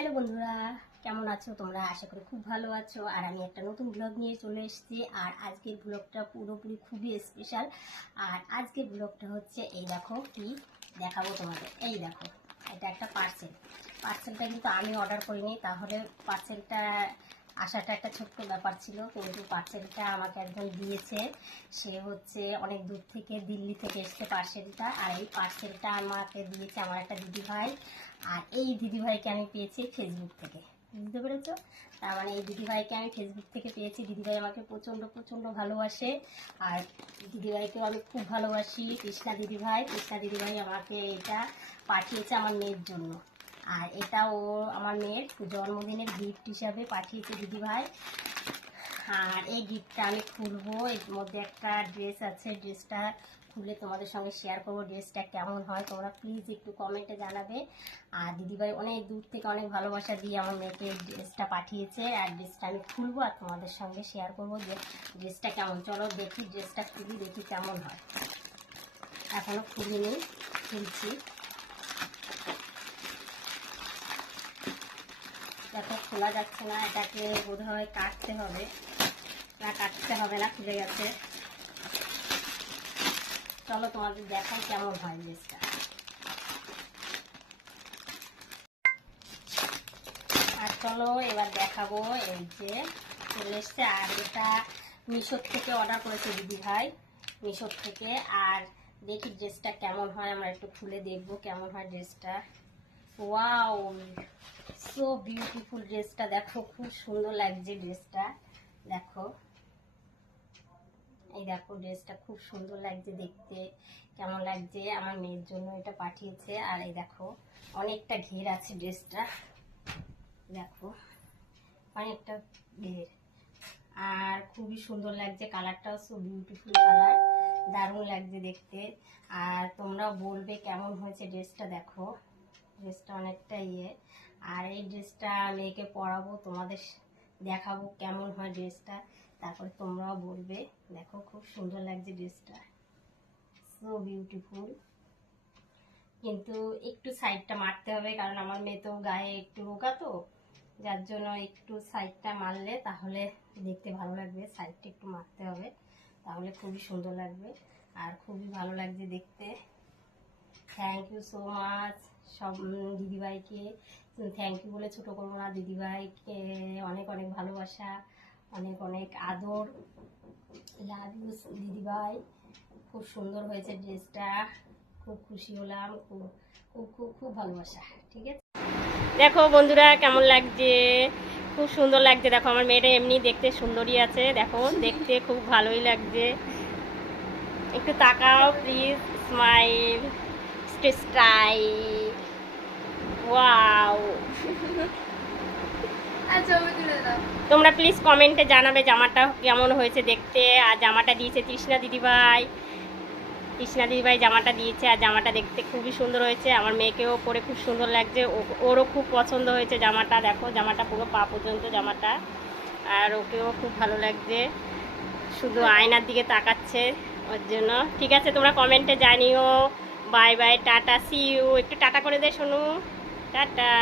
Hello বন্ধুরা, কেমন আছো তোমরা? আশা করি খুব ভালো আছো। আর আমি একটা নতুন ব্লগ নিয়ে চলে এসেছি। আর আজকের ব্লগটা পুরোপুরি খুবই স্পেশাল। আর আজকের ব্লগটা হচ্ছে এই দেখো কি দেখাবো তোমাদের। এই দেখো, এটা একটা পার্সেলটা কিন্তু আমি অর্ডার করিনি, তাহলে পার্সেলটা আসাটা একটা ছোট্ট ব্যাপার ছিল, কিন্তু পার্সেলটা আমাকে একজন দিয়েছে। সে হচ্ছে অনেক দূর থেকে, দিল্লি থেকে এসছে পার্সেলটা। আর এই পার্সেলটা আমাকে দিয়েছে আমার একটা দিদিভাই। আর এই দিদিভাইকে আমি পেয়েছি ফেসবুক থেকে, বুঝতে পেরেছো? তার মানে এই দিদিভাইকে আমি ফেসবুক থেকে পেয়েছি। দিদিভাই আমাকে প্রচণ্ড প্রচণ্ড ভালোবাসে। আর দিদিভাইকেও আমি খুব ভালোবাসি। কৃষ্ণা দিদিভাই আমাকে এটা পাঠিয়েছে আমার মেয়ের জন্য। আর এটা ও আমার মেয়ের জন্মদিনের গিফট হিসাবে পাঠিয়েছে দিদিভাই। আর এই গিফটটা আমি খুলবো। এর মধ্যে একটা ড্রেস আছে, ড্রেসটা খুলে তোমাদের সঙ্গে শেয়ার করবো। ড্রেসটা কেমন হয় তোমরা প্লিজ একটু কমেন্টে জানাবে। আর দিদিভাই অনেক দূর থেকে অনেক ভালোবাসা দিয়ে আমার মেয়েকে ড্রেসটা পাঠিয়েছে। আর ড্রেসটা আমি খুলবো আর তোমাদের সঙ্গে শেয়ার করবো যে ড্রেসটা কেমন। চলো দেখি, ড্রেসটা খুলি, দেখি কেমন হয়। এখনো খুলিনি, খুলছি। দেখো খোলা যাচ্ছে না, এটাকে বোধহয় কাটতে হবে। না, কাটতে হবে না, খুলে গেছে। চলো তোমাদের দেখাই কেমন হয় ড্রেসটা। আর চলো এবার দেখাবো। এই যে চলে এসছে। আর এটা মিশোর থেকে অর্ডার করেছে দিদিভাই, মিশোর থেকে। আর দেখি ড্রেসটা কেমন হয়, আমরা একটু খুলে দেখবো কেমন হয় ড্রেসটা। ওয়াও, সো বিউটিফুল ড্রেসটা। দেখো খুব সুন্দর লাগছে ড্রেসটা। দেখো, এই দেখো ড্রেসটা খুব সুন্দর লাগছে দেখতে। কেমন লাগছে? আমার মেয়ের জন্য এটা পাঠিয়েছে। আর এই দেখো অনেকটা ঘের আছে ড্রেসটা, দেখো অনেকটা ঘের। আর খুবই সুন্দর লাগছে, কালারটাও সো বিউটিফুল কালার, দারুণ লাগছে দেখতে। আর তোমরাও বলবে কেমন হয়েছে ড্রেসটা। দেখো ড্রেসটা অনেকটা ইয়ে। আর এই ড্রেসটা মেয়েকে পরাবো, তোমাদের দেখাবো কেমন হয় ড্রেসটা, তারপরে তোমরাও বলবে। দেখো খুব সুন্দর লাগছে ড্রেসটা, সো বিউটিফুল। কিন্তু একটু সাইডটা মারতে হবে, কারণ আমার মেয়ে তো গায়ে একটু রোগা, তো যার জন্য একটু সাইডটা মারলে তাহলে দেখতে ভালো লাগবে। সাইডটা একটু মারতে হবে, তাহলে খুবই সুন্দর লাগবে। আর খুবই ভালো লাগছে দেখতে। থ্যাংক ইউ সো মাচ সব দিদিভাইকে। থ্যাংক ইউ বলে ছোটো করবো না, দিদিভাইকে অনেক অনেক ভালোবাসা, অনেক অনেক আদর। লাভ ইউ দিদিভাই। খুব সুন্দর হয়েছে ড্রেসটা, খুব খুশি হলাম, খুব খুব খুব খুব ভালোবাসা। ঠিক আছে, দেখো বন্ধুরা কেমন লাগছে, খুব সুন্দর লাগছে। দেখো আমার মেয়েটা এমনি দেখতে সুন্দরই আছে, দেখো দেখতে খুব ভালোই লাগছে। একটু তাকাও প্লিজ, স্মাইল, স্টাইল। ওয়াও, তোমরা প্লিজ কমেন্টে জানাবে জামাটা কেমন হয়েছে দেখতে। আর জামাটা দিয়েছে তৃষ্ণা দিদিভাই জামাটা দিয়েছে। আর জামাটা দেখতে খুবই সুন্দর হয়েছে, আমার মেয়েকেও পরে খুব সুন্দর লাগছে, ওরও খুব পছন্দ হয়েছে জামাটা। দেখো জামাটা পুরো পা পর্যন্ত জামাটা, আর ওকেও খুব ভালো লাগছে, শুধু আয়নার দিকে তাকাচ্ছে ওর জন্য। ঠিক আছে, তোমরা কমেন্টে জানিও। Bye bye, tata, see you. একটু টাটা করে দে শোনো, টাটা।